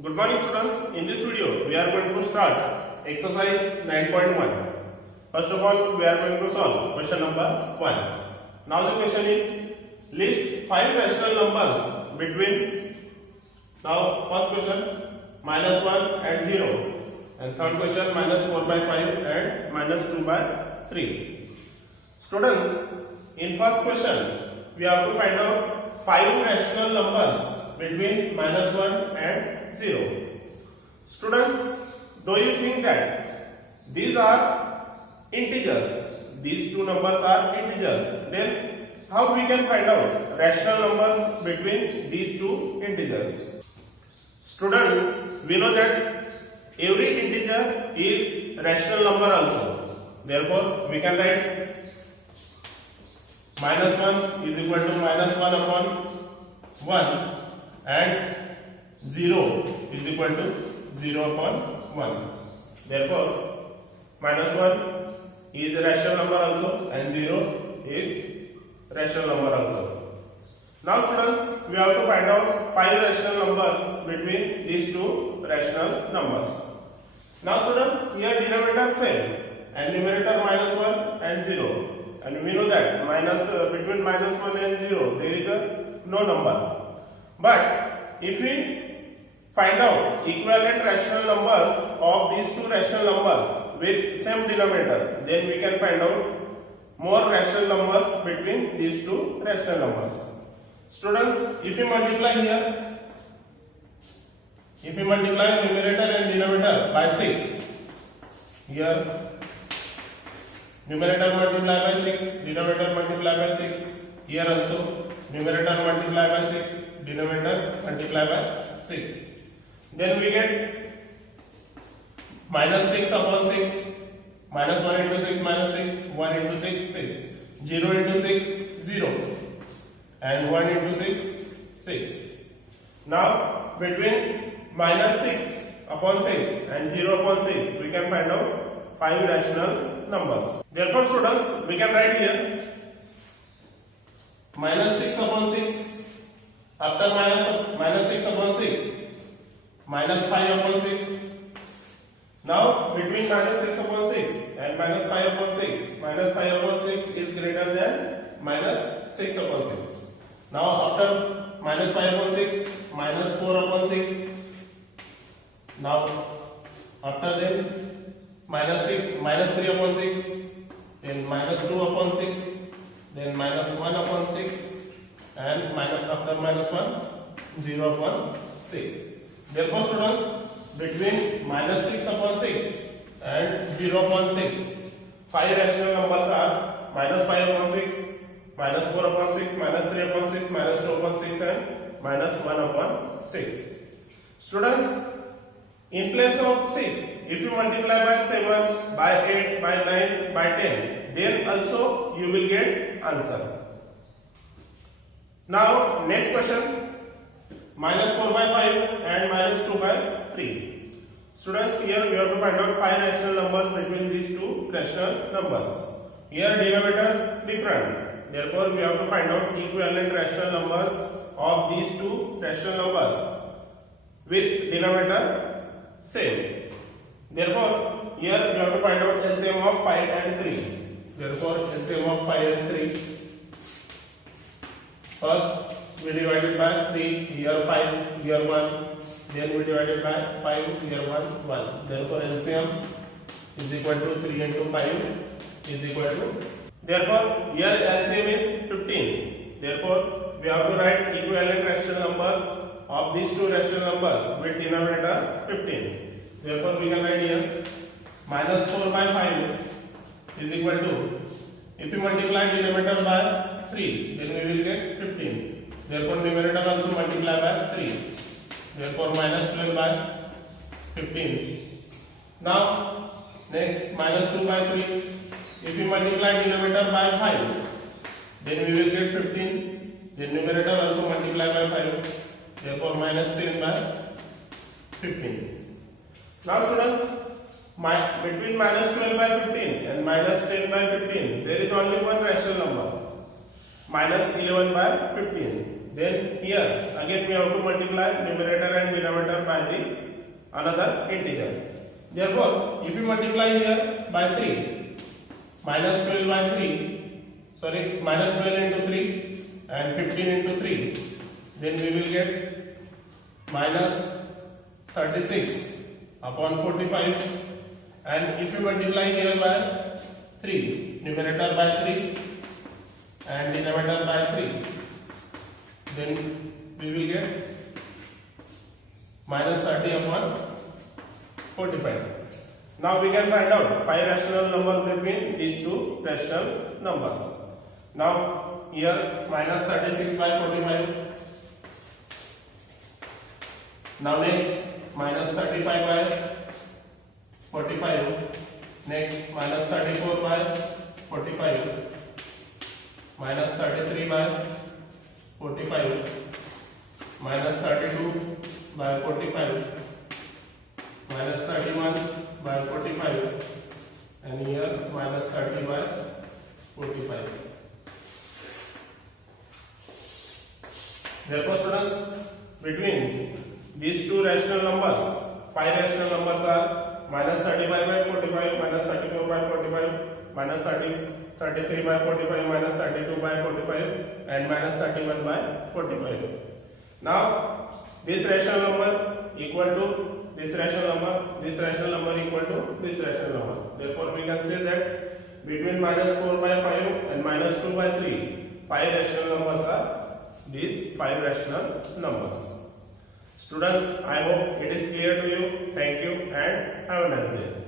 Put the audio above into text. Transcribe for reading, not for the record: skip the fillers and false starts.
Good morning students. In this video we are going to start exercise 9.1. First of all we are going to solve question number 1. Now the question is list 5 rational numbers between, now first question -1 and 0, and third question -4/5 and -2/3. Students, in first question we have to find out 5 rational numbers between -1 and 0. Students, do you think that these are integers? These two numbers are integers. Then how we can find out rational numbers between these two integers? Students, we know that every integer is rational number also. Therefore, we can write -1 is equal to -1 upon 1 and 0 is equal to 0 upon 1. Therefore, -1 is a rational number also and 0 is rational number also. Now students, we have to find out 5 rational numbers between these two rational numbers. Now students, here denominator same and numerator -1 and 0, and we know that between -1 and 0 there is no number. But if we find out equivalent rational numbers of these two rational numbers with same denominator, then we can find out more rational numbers between these two rational numbers. Students, if we multiply here, if we multiply numerator and denominator by 6, here numerator multiply by 6, denominator multiply by 6, here also numerator multiply by 6, denominator multiply by 6. Then we get -6 upon 6, -1 into 6 -6, 1 into 6 6, 0 into 6 0, and 1 into 6 6. Now between -6 upon 6 and 0 upon 6 we can find out 5 rational numbers. Therefore students, we can write here -6 upon 6, after -6 upon 6, -5 upon 6. Now between -6 upon 6 and -5 upon 6, -5 upon 6 is greater than -6 upon 6. Now after -5 upon 6, -4 upon 6. Now after that -3 upon 6, then -2 upon 6, then -1 upon 6, and after -1 0 upon 6. Therefore students, between -6 upon 6 and 0 upon 6, 5 rational numbers are -5 upon 6, -4 upon 6, -3 upon 6, -2 upon 6, and -1 upon 6. Students, in place of 6, if you multiply by 7, by 8, by 9, by 10, then also you will get answer. Now next question, -4/5 and -2/3. Students, here we have to find out 5 rational numbers between these two rational numbers. Here denominators different, therefore we have to find out equivalent rational numbers of these two rational numbers with denominator same. Therefore here we have to find out LCM of 5 and 3. Therefore LCM of 5 and 3, first we divided by 3, here 5, here 1, then we divided by 5, here 1, 1. Therefore LCM is equal to 3 into 5 is equal to, therefore here LCM is 15. Therefore we have to write equivalent rational numbers of these two rational numbers with denominator 15. Therefore we can write here -4/5 is equal to, if we multiply denominator by 3, then we will get 15. Therefore numerator also multiply by 3. Therefore -12/15. Now next -2/3. If we multiply denominator by 5, then we will get 15. Then numerator also multiply by 5. Therefore -10/15. Now students, between -12/15 and -10/15 there is only one rational number, -11/15. Then here here again we have to multiply numerator and denominator by the another integer. Therefore, if you multiply here by 3, minus 12 by 3, sorry, minus 12 into 3 and 15 into 3, then we will get minus 36 upon 45. And if you multiply here by 3, numerator by 3 and denominator by 3, then we will get minus 30 upon 45. Now we can find out 5 rational numbers between these two rational numbers. Now here minus 36 by 45. Now next minus 35 by 45. Next minus 34 by 45. Minus 33 by 45. Minus 32 by 45. Minus 31 by 45. And here minus 30 by 45. Therefore, students, between these two rational numbers, 5 rational numbers are minus 35 by 45, minus 34 by 45, minus 33 by 45, minus 32 by 45, and minus 31 by 45. Now, this rational number equal to this rational number, this rational number equal to this rational number. Therefore, we can say that between minus 4 by 5 and minus 2 by 3, 5 rational numbers are these 5 rational numbers. Students, I hope it is clear to you. Thank you and have a nice day.